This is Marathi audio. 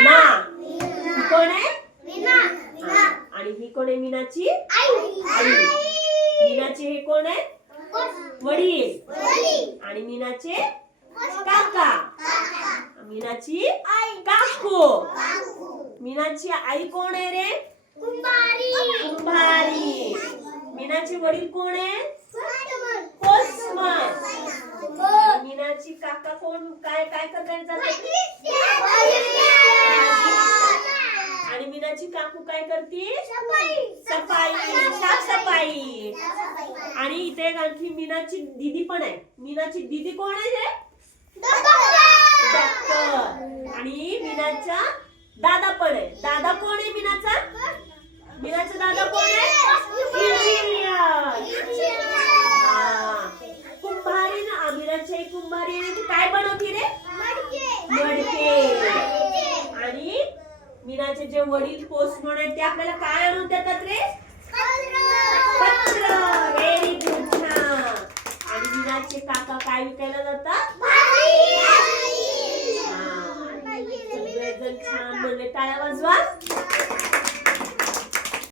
मीना. ही कोण आहे? हा. आणि ही कोण आहे मीनाची? आई. मीनाचे हे कोण आहे? वडील. आणि मीनाचे काका. मीनाची काकू. मीनाची आई कोण आहे रे? कुंभारी. मीनाचे वडील कोण आहे? पोस्टमन मीनाची काका कोण? काय काय करायला जातात मीनाची काकू काय करते सफाई. साफसफाई आणि इथे एक आणखी मीनाची दीदी पण आहे. मीनाची दीदी कोण आहे डॉक्टर. आणि मीनाचा दादा पण आहे. दादा कोण आहे मीनाचा? मीनाचा दादा कोण आहे? इंजिनियर. कुंभारी ना. आई कुंभारी काय बनवते रे मडके आणि मीनाचे जे वडील पोस्टमन आहेत ते आपल्याला काय आणून देतात रे? पत्र. व्हेरी गुड छान आणि मीनाचे काका काय विकायला जातात? हा. छान म्हणले टाळ्या वाजवा.